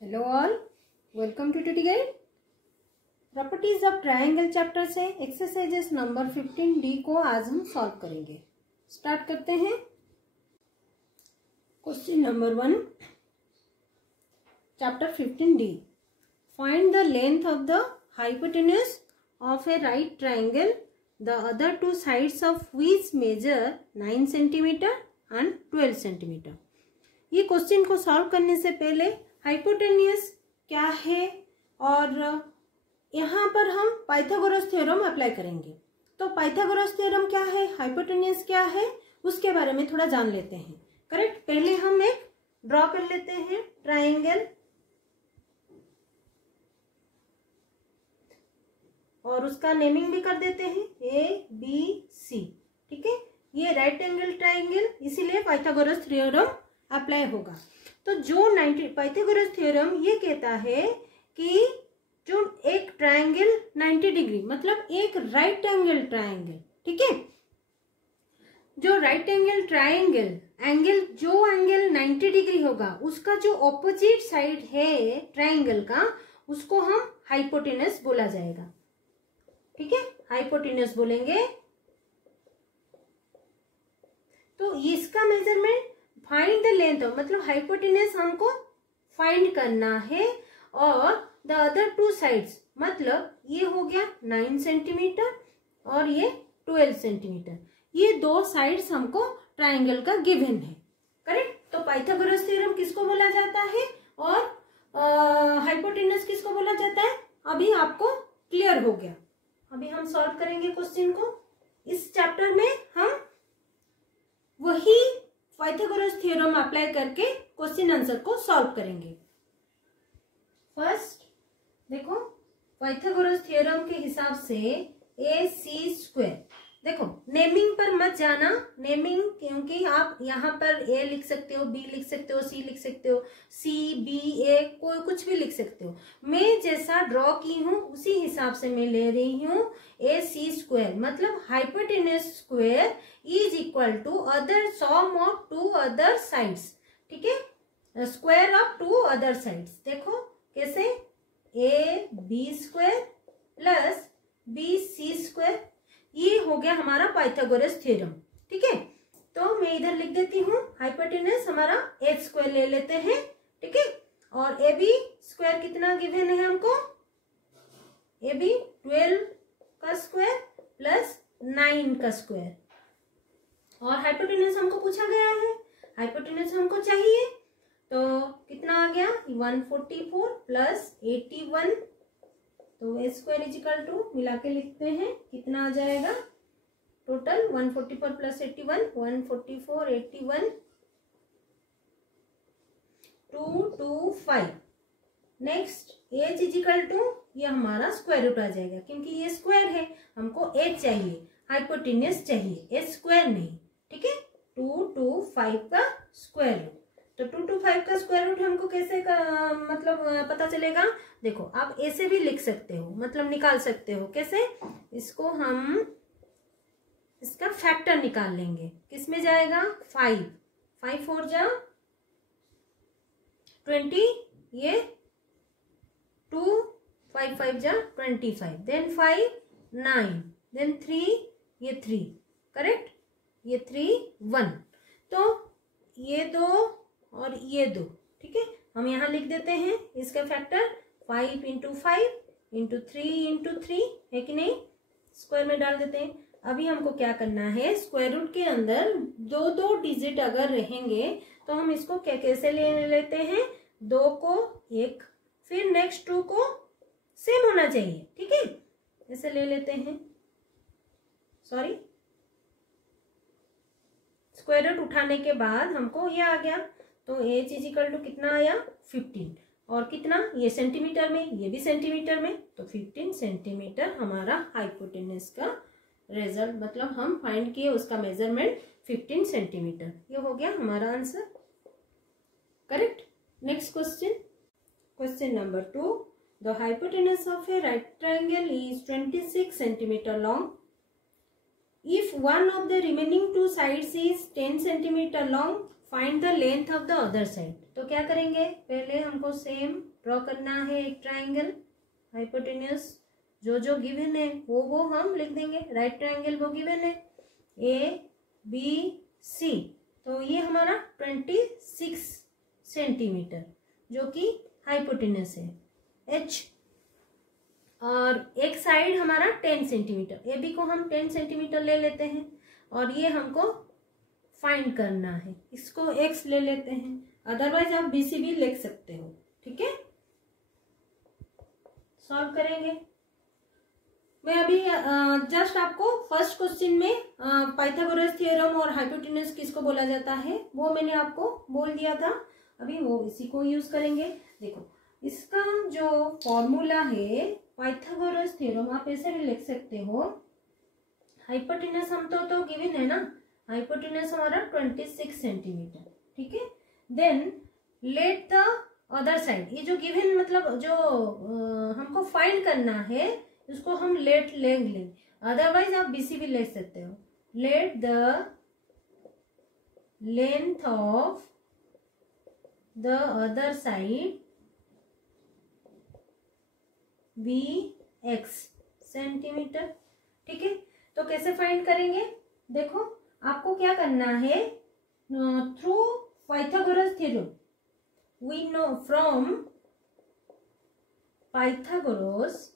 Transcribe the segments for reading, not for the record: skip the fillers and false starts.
Hello all, welcome to today guide. Properties of triangle chapter से exercises number 15D को आज हम solve करेंगे। स्टार्ट करते हैं। Question number 1, chapter 15D। Find the length of the hypotenuse of a right triangle, the other two sides of which measure 9 centimeter and 12 centimeter. ये question को solve करने से पहले हाइपोटेन्यूज क्या है और यहाँ पर हम पाइथागोरस थ्योरम अप्लाई करेंगे। तो पाइथागोरस थ्योरम क्या है, हाइपोटेन्यूज क्या है, उसके बारे में थोड़ा जान लेते हैं। करेक्ट। पहले हम एक ड्रॉ कर लेते हैं ट्रायंगल और उसका नेमिंग भी कर देते हैं ABC। ठीक है, ये राइट एंगल ट्रायंगल, इसीलिए पाइथागोरस थ्योरम अप्लाई होगा। तो जो पाइथागोरस थ्योरम ये कहता है कि जो एक ट्रायंगल 90 डिग्री मतलब एक राइट एंगल ट्रायंगल, ठीक है, जो राइट एंगल ट्रायंगल जो एंगल 90 डिग्री होगा उसका जो ऑपोजिट साइड है ट्रायंगल का, उसको हम हाइपोटेन्यूज बोला जाएगा। ठीक है, हाइपोटेन्यूज बोलेंगे। तो इसका measurement find the length of, मतलब हाइपोटेन्यूज हमको फाइंड करना है, और द अदर टू साइड्स मतलब ये हो गया 9 सेंटीमीटर और ये 12 सेंटीमीटर। ये दो साइड्स हमको ट्रायंगल का गिवन है। करेक्ट। तो पाइथागोरस थ्योरम किसको बोला जाता है और हाइपोटेन्यूज किसको बोला जाता है, अभी आपको क्लियर हो गया। अभी हम सॉल्व करेंगे क्वेश्चन को। इस चैप्टर में हम वही पाइथागोरस थ्योरम अप्लाई करके क्वेश्चन आंसर को सॉल्व करेंगे। फर्स्ट देखो, पाइथागोरस थ्योरम के हिसाब से AC स्क्वायर, देखो नेमिंग पर मत जाना, नेमिंग क्योंकि आप यहाँ पर A लिख सकते हो, B लिख सकते हो, C लिख सकते हो, C B A कोई कुछ भी लिख सकते हो। मैं जैसा ड्रॉ की हूँ उसी हिसाब से मैं ले रही हूँ AC स्क्वायर, मतलब hypotenuse square is equal to other sum of two other sides. ठीक है, square of two other sides. देखो कैसे, AB square plus BC square, ये हो गया हमारा पाइथागोरस थ्योरम। ठीक है, तो मैं इधर लिख देती हूँ हाइपोटेन्यूज हमारा H स्क्वायर ले लेते हैं। ठीक है, और AB स्क्वायर कितना गिवन है हमको, AB 12 का स्क्वायर प्लस 9 का स्क्वायर, और हाइपोटेन्यूज हमको पूछा गया है, हाइपोटेन्यूज हमको चाहिए, तो कितना आ गया 144 प्लस 81। तो A square is equal to मिला के लिखते हैं, कितना आ जाएगा total 144 plus 81, 144 81 225। Next H is equal to, ये हमारा स्क्वायर रूट आ जाएगा क्योंकि ये स्क्वायर है, हमको H चाहिए, हाइपोटेन्यूज चाहिए, H स्क्वायर नहीं। ठीक है, 225 का स्क्वायर रूट। तो 225 का स्क्वायर रूट हमको कैसे मतलब पता चलेगा, देखो आप ऐसे भी लिख सकते हो, मतलब निकाल सकते हो। कैसे, इसको हम इसका फैक्टर निकाल लेंगे, किसमें जाएगा 5 4 जा 20, ये 2 5 5 जा 25, देन 5 9, देन 3, ये 3, करेक्ट, ये 3 1। तो ये दो और ये दो, ठीक है, हम यहाँ लिख देते हैं इसका फैक्टर 5 इंटू 5 इंटू 3 इंटू 3 है कि नहीं, स्क्वायर में डाल देते हैं। अभी हमको क्या करना है, स्क्वायर रूट के अंदर दो दो डिजिट अगर रहेंगे तो हम इसको कैसे ले लेते हैं, 2 को 1, फिर नेक्स्ट 2 को सेम होना चाहिए। ठीक है, ऐसे ले लेते हैं, सॉरी स्क्वायर रूट उठाने के बाद हमको ये आ गया, तो H इज इक्वल टू कितना आया 15, और कितना, ये सेंटीमीटर में, ये भी सेंटीमीटर में, तो 15 सेंटीमीटर हमारा हाइपोटेन्यूज का रिजल्ट, मतलब हम फाइंड किए उसका मेजरमेंट 15 सेंटीमीटर। ये हो गया हमारा answer. Correct. Next question, question number 2, the hypotenuse of a right triangle is 26 centimetre long. If one of the remaining two sides is 10 centimeter long, find the length of the other side. तो क्या करेंगे, पहले हमको same draw करना है एक triangle hypotenuse, जो जो गिवन है वो हम लिख देंगे। राइट ट्राइंगल वो गिवन है ABC, तो ये हमारा 26 सेंटीमीटर जो कि हाइपोटेन्यूस है H, और एक साइड हमारा 10 सेंटीमीटर, AB को हम 10 सेंटीमीटर ले लेते हैं और ये हमको फाइंड करना है, इसको X ले लेते हैं, अदरवाइज आप BC भी लिख सकते हो। ठीक है, सॉल्व करेंगे। मैं अभी जस्ट आपको फर्स्ट क्वेश्चन में पाइथागोरस थ्योरम और हाइपोटेन्यूस किसको बोला जाता है वो मैंने आपको बोल दिया था, अभी वो इसी को यूज करेंगे। देखो इसका जो फॉर्मूला है पाइथागोरस थ्योरम, आप ऐसे भी लिख सकते हो, हाइपोटेन्यूस हम तो गिवन है ना, हाइपोटेन्यूस हमारा 26 सेंटीमीटर। ठीक है, then let the other side, ये जो गिवन मतलब जो हमको फाइंड करना है उसको हम लेट लेंगे, अदरवाइज आप BC भी ले सकते हो। Let the length of the other side BX centimetre. ठीक है, तो कैसे फाइंड करेंगे, देखो आपको क्या करना है, through Pythagoras theorem we know, from Pythagoras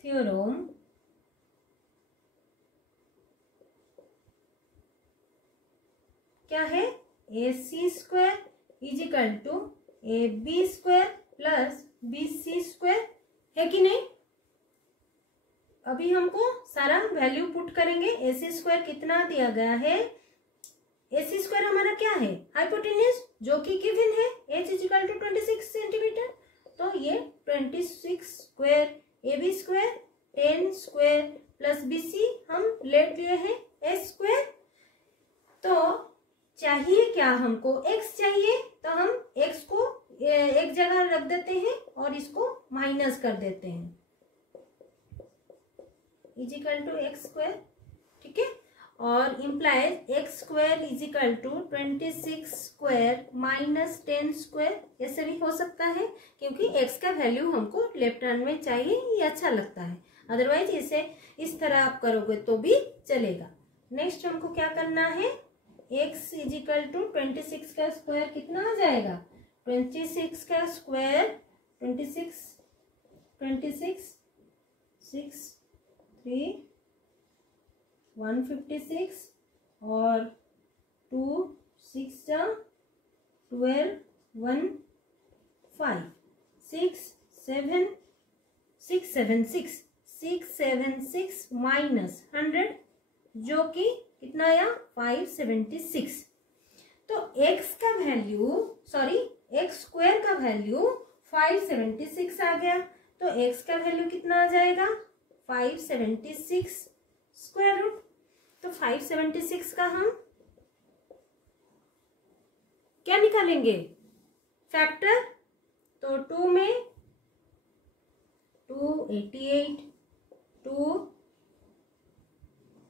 theorem क्या है, AC square is equal to AB square plus BC square, है कि नहीं। अभी हमको सारा वैल्यू पुट करेंगे। AC स्क्वायर कितना दिया गया है, AC स्क्वायर हमारा क्या है, हाइपोटेन्यूस जो कि गिवन है, H is equal to 26 centimeter, तो ये 26 square AB square 10 square plus BC हम लेट लिए हैं S स्क्वायर। तो चाहिए क्या हमको, X चाहिए, तो हम X को एक जगह रख देते हैं और इसको माइनस कर देते हैं, is equal to X square. ठीक है, और implies X square is equal to 26 स्क्वायर माइनस 10 स्क्वायर, ऐसे भी हो सकता है क्योंकि X का वैल्यू हमको लेफ्ट हैंड में चाहिए, ये अच्छा लगता है, अदरवाइज इसे इस तरह आप करोगे तो भी चलेगा। नेक्स्ट हमको क्या करना है, X इज इक्वल टू 26 का स्क्वायर कितना आ जाएगा, 26 का स्क्वायर 26 6 3 156 और 2 6 12 1 5 676 माइनस 100 जो कि कितना आया 576। तो x का वैल्यू x स्क्वायर का वैल्यू 576 आ गया, तो x का वैल्यू कितना आ जाएगा 576 स्क्वायर रूट। तो 576 का हम क्या निकालेंगे, फैक्टर, तो 2 में 288 2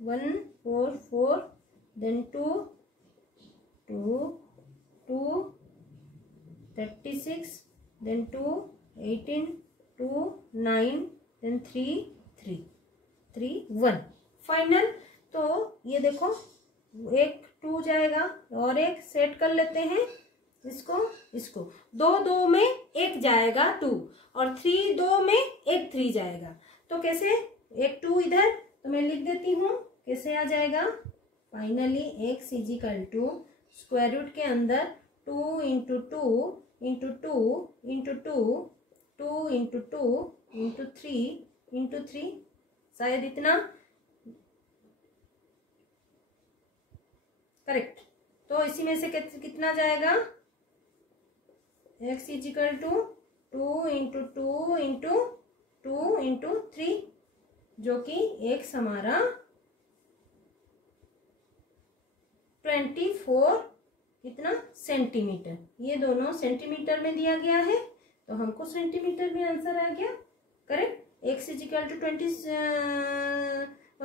144 देन 2 2 2 36 देन 2 18 2 9 देन 3 3 3 1 फाइनल। तो ये देखो एक 2 जाएगा और एक सेट कर लेते हैं इसको 2 में एक जाएगा 2 और 3 2 में एक 3 जाएगा, तो कैसे एक 2 इधर, तो मैं लिख देती हूँ कैसे आ जाएगा। Finally x is equal to square root के अंदर 2 into 2 into 2 into 2 2 into 2 into 3 into 3, शायद इतना करेक्ट। तो इसी में से कितना जाएगा, x is equal to 2 into 2 into 2 into 3, जो कि x हमारा 24 कितना सेंटीमीटर, ये दोनों सेंटीमीटर में दिया गया है तो हमको सेंटीमीटर में आंसर आ गया correct. x is equal to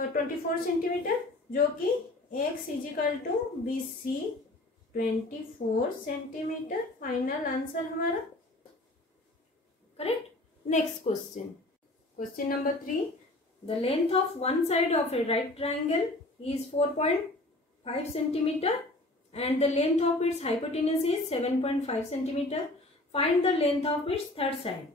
24 centimetre जो कि x is equal to BC 24 centimetre. Final answer हमारा correct. Next question, question number 3, the length of one side of a right triangle is 4.5 centimetre and the length of its hypotenuse is 7.5 centimetre. Find the length of its third side.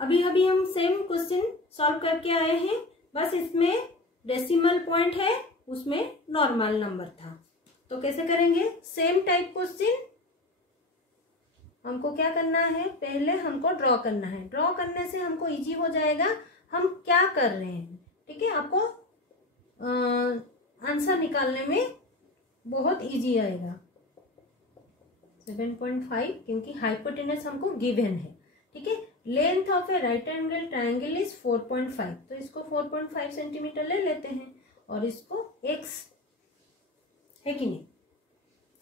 अभी हम same question solve करके आए हैं, बस इसमें decimal point है, उसमें normal number था। तो कैसे करेंगे? सेम टाइप क्वेश्चन हमको क्या करना है, पहले हमको ड्रॉ करना है। ड्रॉ करने से हमको इजी हो जाएगा हम क्या कर रहे हैं। ठीक है, आपको आंसर निकालने में बहुत इजी आएगा। 7.5 क्योंकि हाइपोटेनस हमको गिवन है। ठीक है, length of a right angle triangle is 4.5, तो इसको 4.5 सेंटीमीटर ले लेते हैं और इसको x है कि नहीं।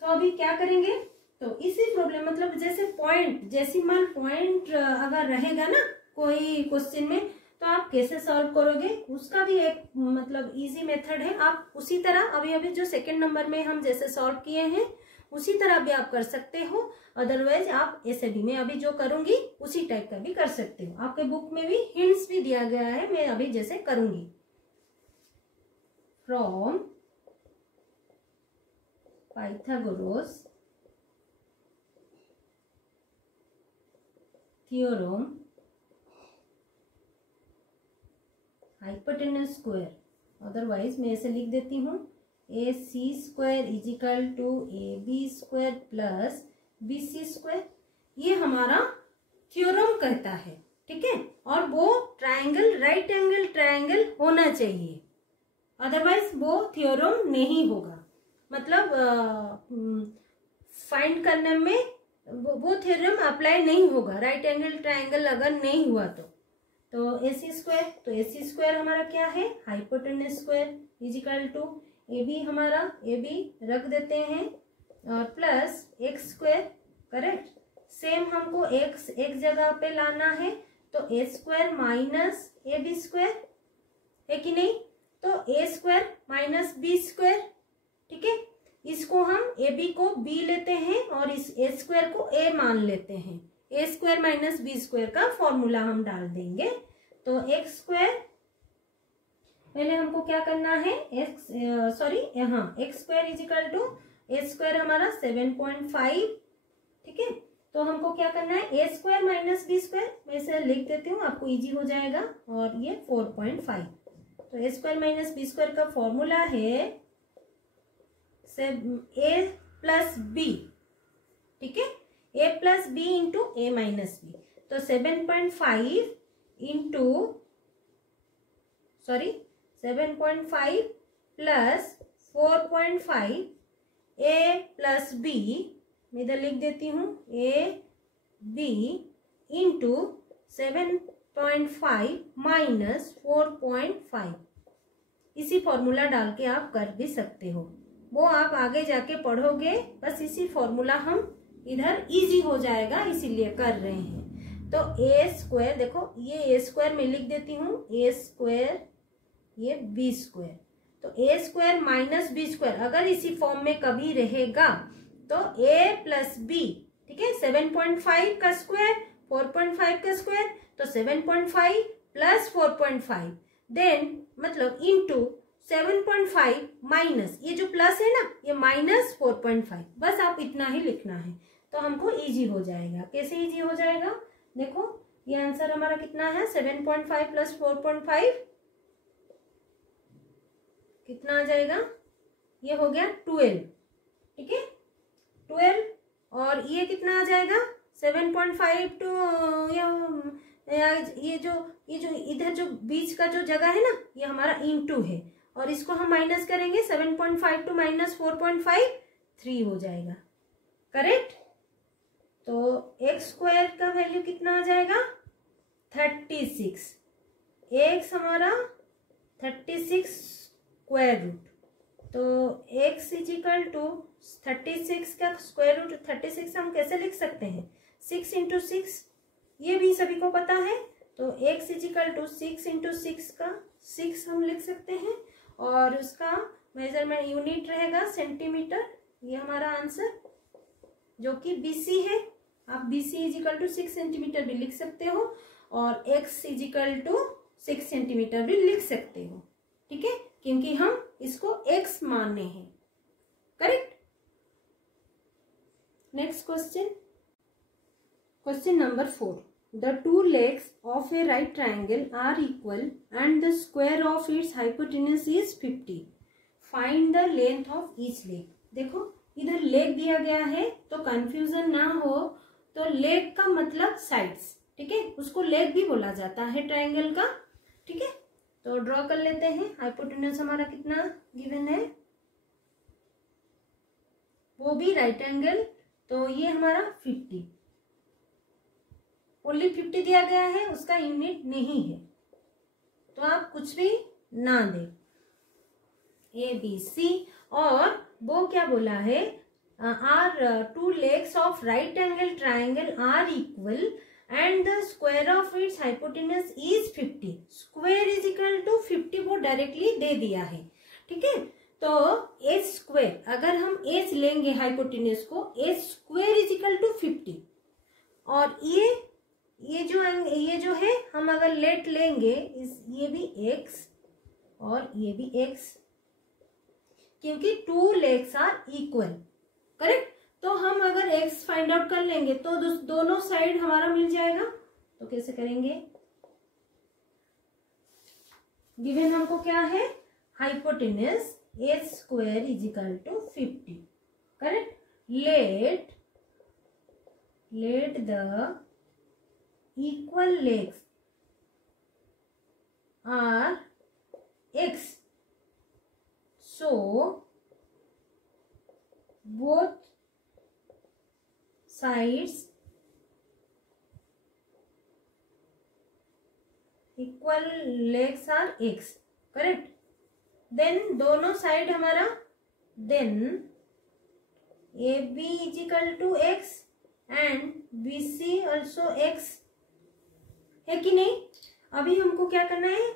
तो अभी क्या करेंगे, तो इसी प्रॉब्लम मतलब जैसे पॉइंट डेसिमल पॉइंट अगर रहेगा ना कोई क्वेश्चन में, तो आप कैसे सॉल्व करोगे उसका भी एक मतलब इजी मेथड है। आप उसी तरह अभी जो सेकंड नंबर में हम जैसे सॉल्व किए हैं उसी तरह भी आप कर सकते हो। अदरवाइज आप ऐसे भी, मैं अभी जो करूंगी उसी टाइप का भी कर सकते हो। आपके बुक में भी हिंट्स भी दिया गया है, मैं अभी जैसे करूंगी। From Pythagoras theorem hypotenuse square, otherwise मैं ऐसे लिख देती हूँ AC square is equal to AB square plus BC square. ये हमारा थ्योरम कहता है। ठीक है, और वो ट्रायंगल राइट एंगल ट्रायंगल होना चाहिए, अदरवाइज वो थ्योरम नहीं होगा। मतलब फाइंड करने में वो थ्योरम अप्लाई नहीं होगा, राइट एंगल ट्रायंगल अगर नहीं हुआ तो AC स्क्वायर, तो AC स्क्वायर हमारा क्या है, hypotenuse square is equal to AB, हमारा AB रख देते हैं और plus x square. Correct, same हमको x एक जगह पे लाना है, तो a square minus AB square है कि नहीं, तो a square minus B square. ठीक है, इसको हम AB को B लेते हैं और इस a स्क्वायर को a मान लेते हैं। ए स्क्वायर माइनस बी स्क्वायर का फॉर्मूला हम डाल देंगे। तो एक्स स्क्वायर पहले हमको क्या करना है, X square is equal to A square हमारा 7.5। ठीक है, तो हमको क्या करना है, A square minus B square, मैं इसे लिख देती हूँ आपको इजी हो जाएगा, और ये 4.5। तो A square minus B square का फॉर्मूला है ए प्लस बी। ठीक है, a plus B into A minus B, तो 7.5 प्लस 4.5 a प्लस बी, मैं इधर लिख देती हूँ a b इंटू 7.5 माइनस 4.5। इसी फॉर्मूला डाल के आप कर भी सकते हो, वो आप आगे जाके पढ़ोगे, बस इसी फॉर्मूला हम इधर इजी हो जाएगा इसीलिए कर रहे हैं। तो ए स्क्वायर, देखो ये ए स्क्वायर में लिख देती हूँ, ए स्क्वायर ये बी स्क्वायर, तो A square minus B square अगर इसी फॉर्म में कभी रहेगा तो ए प्लस बी। ठीक है, 7.5 का स्क्वायर 4.5 का स्क्वायर, तो 7.5 प्लस 4.5 देन मतलब इंटू 7.5 माइनस ये जो प्लस है ना ये माइनस 4.5, बस आप इतना ही लिखना है तो हमको इजी हो जाएगा। कैसे इजी हो जाएगा, देखो ये आंसर हमारा कितना है, 7.5 प्लस 4.5 कितना आ जाएगा, ये हो गया 12। ठीक है, 12 और ये कितना आ जाएगा 7.5 टू ये जो इधर जो बीच का जो जगह है ना ये हमारा इंटू है, और इसको हम माइनस करेंगे 7.5 टू माइनस 4.5 3 हो जाएगा। करेक्ट, तो एक्स स्क्वायर का वैल्यू कितना आ जाएगा 36, एक्स हमारा 36 स्क्वायर रूट, तो एक्स इजिकल टू 36 का स्क्वायर रूट 36 हम कैसे लिख सकते हैं, 6 इंटू 6, ये भी सभी को पता है, तो एक्स इजिकल टू 6 इंटू 6 का 6 हम लिख सकते हैं, और उसका मेजरमेंट यूनिट रहेगा सेंटीमीटर। ये हमारा आंसर जो कि BC है। आप BC इजिकल टू 6 सेंटीमीटर भी लिख सकते हो और X इजिकल टू 6 सेंटीमीटर भी लिख सकते हो, ठीक है, क्योंकि हम इसको X माने हैं। Correct. Next question, question number 4। The two legs of a right triangle are equal and the square of its hypotenuse is 50. Find the length of each leg. देखो इधर लेग दिया गया है तो कंफ्यूजन ना हो, तो लेग का मतलब साइड्स, ठीक है, उसको लेग भी बोला जाता है ट्रायंगल का, ठीक है। तो ड्रॉ कर लेते हैं। हाइपोटेन्यूज हमारा कितना गिवन है, वो भी राइट एंगल, तो ये हमारा 50, ओनली 50 दिया गया है, उसका यूनिट नहीं है, तो आप कुछ भी ना दे। ABC और वो क्या बोला है, are two legs of right angle triangle are equal and the square of its hypotenuse is 50। Square is equal to 50 वो डायरेक्टली दे दिया है, ठीक है। तो एच स्क्वायर, अगर हम एच लेंगे हाइपोटेन्यूज को, H square is equal to 50, और ये जो है हम अगर लेट लेंगे ये भी x और ये भी x, क्योंकि two legs are equal, correct. तो हम अगर x फाइंड आउट कर लेंगे तो दोनों साइड हमारा मिल जाएगा। तो कैसे करेंगे, गिवन हमको क्या है, hypotenuse H square is equal to 50, correct. Let the equal legs are x, so both sides equal legs are x, correct. Then दोनों साइड हमारा, then AB is equal to x and BC also x, है कि नहीं। अभी हमको क्या करना है,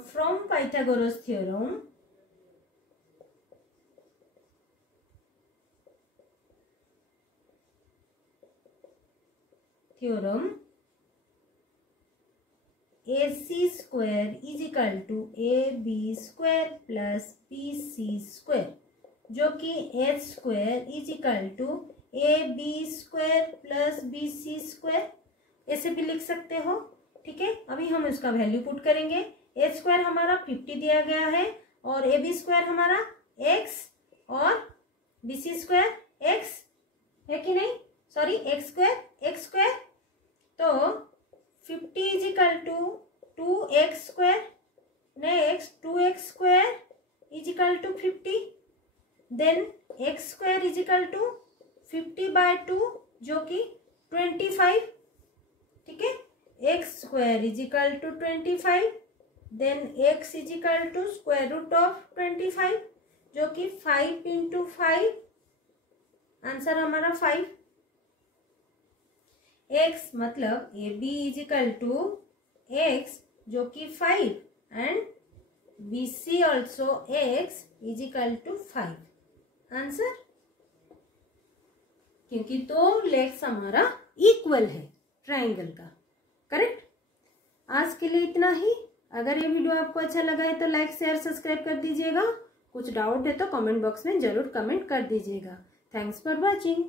from Pythagoras theorem AC square is equal to AB square plus BC square, जो कि H square is equal to AB square plus BC square, ऐसे भी लिख सकते हो, ठीक है। अभी हम इसका वैल्यू पुट करेंगे। एच स्क्वायर हमारा 50 दिया गया है और AB स्क्वायर हमारा x और BC स्क्वायर x, है कि नहीं, सॉरी x स्क्वायर, तो 50 is equal to 2x square, next 2x square is equal to 50, then x square is equal to 50/2 जो कि 25, ठीक है। x square is equal to 25, then x is equal to square root of 25 जो कि 5 × 5, answer हमारा 5। x मतलब AB is equal to x जो कि 5 and BC also x is equal to 5, answer, क्योंकि दो लेग्स हमारा इक्वल है ट्राइंगल का, करेक्ट। आज के लिए इतना ही। अगर ये वीडियो आपको अच्छा लगा है तो लाइक शेयर सब्सक्राइब कर दीजिएगा। कुछ डाउट है तो कमेंट बॉक्स में जरूर कमेंट कर दीजिएगा। Thanks for watching.